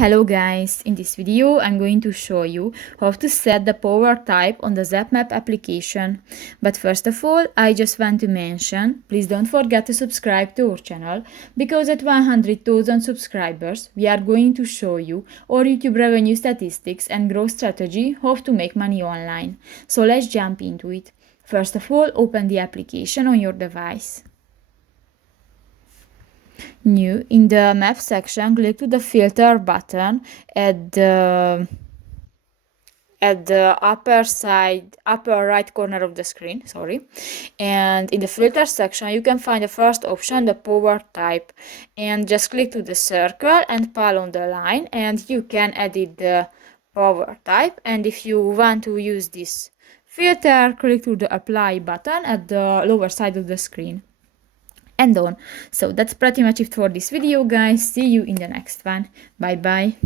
Hello guys, in this video I'm going to show you how to set the power type on the Zapmap application. But first of all, I just want to mention, please don't forget to subscribe to our channel, because at 100,000 subscribers we are going to show you our YouTube revenue statistics and growth strategy, how to make money online. So let's jump into it. First of all, open the application on your device. New in the map section, click to the filter button at the upper right corner of the screen, and in the filter section you can find the first option, the power type, and just click to the circle and pull on the line and you can edit the power type. And if you want to use this filter, click to the apply button at the lower side of the screen. And on. So that's pretty much it for this video, guys. See you in the next one. Bye bye.